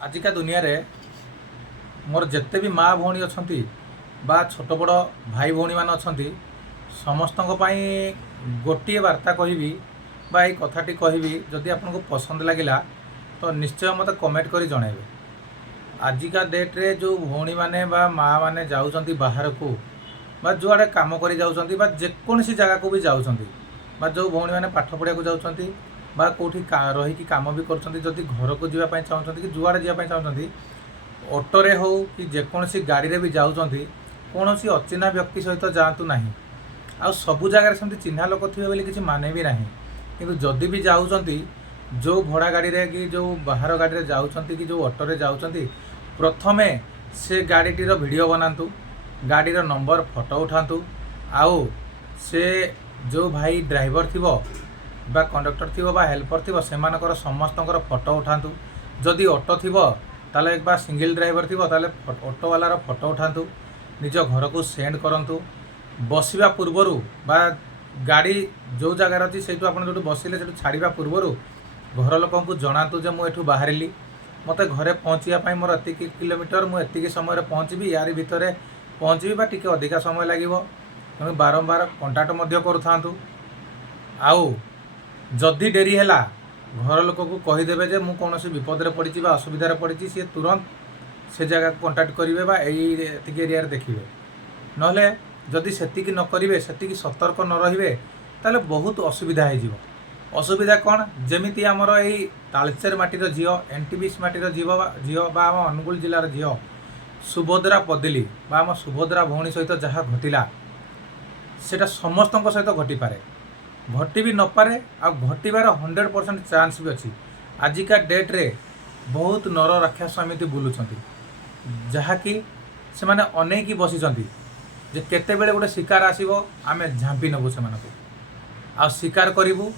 आजिका दुनिया रे मोर जिते भी माँ भौणी अच्छा छोट बड़ भाई भौणी मान अच्छा समस्त गोटे वार्ता कहबी कथाटी कहबी जदि आपको पसंद लगिला तो निश्चय मत कमेंट कर जनइबे। आजिका डेट रे जो भौणी माने बा माँ माने जाउछंती बाहर को बा जुआड़े काम कर जाउछंती बा जेकोसी जगह को भी जाउछंती बा जो भौणी माने पाठ पढ़िया को जाउछंती बा कोठी रही काम भी करछंती जदि घर को जीवाई चाहूँगी कि जुआड़े जीवाई चाहूँगी ऑटोरे हो कि जेकोसी गाड़ी रे भी जाउछंती कौन सी अचिन्हा व्यक्ति सहित जातु नहीं। आ सबु जगह सेमती चिन्हा लोक थे बोली किसी माने भी नहीं किंतु जदि भी जाउछंती जो भड़ा गाड़ी रे कि जो बाहर गाड़ी रे जाउछंती कि जो ऑटो रे जाउछंती प्रथमे से गाड़ीटीर वीडियो बनातु गाड़ीर नंबर फोटो उठातु आउ से जो भाई ड्राइवर थिबो बा कंडक्टर थिबो बा हेल्पर थिबो सेमानकर समस्तकर फोटो उठातु जदि ऑटो थिबो ताले एक बा सिंगल ड्राइवर थिबो ताले ऑटो वालार फोटो उठातु निज घर को सेंड करंतु बसिबा पूर्वरु बा गाड़ी जो जगार अच्छी से जो बसिले से छाड़ा पूर्वर घर लोक जनातु जे मुझे बाहरी मत घरे पहुँचापी मोर एति किलोमीटर मुझे समय पहुँची यार भितर पहुँची टी अधिका समय लगे तेणु बारंबार कंटाक्ट करूँ आउ जदि डेरी है घर लोक को कहीदेवे जे मु कौन विपद में पड़ी असुविधार पड़ी सी तुरंत से जगह को कंटाक्ट करेंगे ये एरिया देखिए नहले जदि सेतिक न करेंगे सेतिक सतर्क न रहिबे ताले बहुत असुविधा हो असुविधा कौन जमीती आमर यही तालचेर माटीर झील एनटीबीस माटीर झील बा आम अनुगुल जिलार झील सुभद्रा पदिली बा आम सुभद्रा भौणी सहित जहाँ घटिला सेटा समस्त सहित घटीपे घटी भी नपारे आ घटबार 100% चांस भी अच्छी। आजिका डेट रे बहुत नर राक्षस एमती बुलूँ जहाँकि से माने अनेकी बसीचंती जे केते बेले गोटे शिकार आसीबो आमे झांपी नबु से मानको आ शिकार करिवु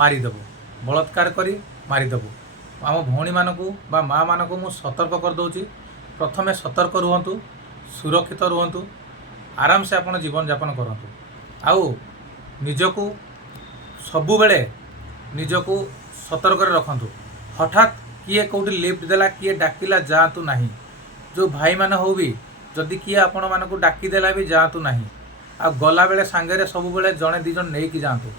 मारिदेबु बलात्कार करी मारिदेबु। आम भौणी मानकु बा माँ मानकु मु सतर्क कर दउची प्रथमे सतर्क रुहंतु सुरक्षित रुहंतु आराम से आपण जीवन यापन करंतु आउ निजकु सबु बेले निजकु सतर्क रखंतु। हठात किए कौटी लिफ्ट देला किए डाकिला जातु नहीं जो भाई मान हो भी जदि किए आपण मानक डाकिदेला भी जातु नहीं आ गला बेले सांगे सब बेले जड़े दिज नहीं कि जातु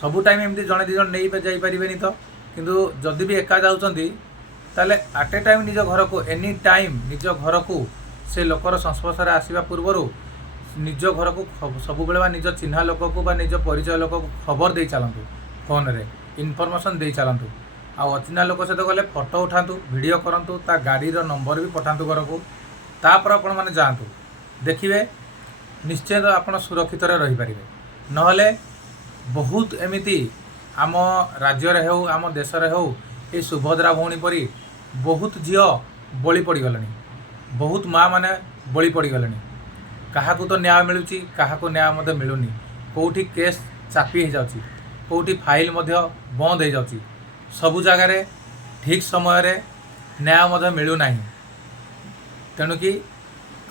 सबू टाइम एमती जड़े दिज नहीं जापरेनि तो किंतु जदि भी एका जाउछंती ताले आट ए टाइम निज घर को एनी टाइम निज घर को से लोकर संस्पर्श आसवा पूर्वर निज घर को सब बेले निज चिन्हा लोक को बा निज परिचय लोक को खबर दे चलतु फोन रे इनफॉरमेशन दे चलतु आ अचिन्हा लोक सहित गले फोटो उठातु वीडियो करंतु ता गाड़ीर नंबर भी पठातु घर को तापर आपण माने जातु देखिए निश्चय तो आपण सुरक्षित रही पारे नहले बहुत एमिति आम राज्य रे हो आम देश रे हो ये सुभद्रा भौणी परी बहुत झील बलि पड़गले बहुत माँ माने बलि पड़गले क्या तो न्याय मिलूँ क्या न्याय मिलूनी कौटी केस चापी हो जाऊँगी कौटी फाइल बंद हो जाऊँगी सबु जगार ठीक समय न्याय मिलूना तेणुकि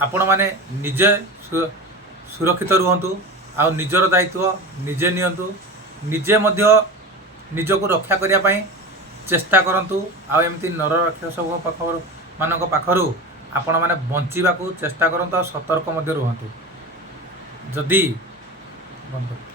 आपण मैंने निजे सुरक्षित रुहतु आ निजर दायित्व निजे नियंतु निजे निजको रक्षा करने चेष्टा करंतु आ एमती नर राक्षस मानक पाखरु आपण मैंने बंचीबा को चेष्टा करंतु आ सतर्क रुहतु जदि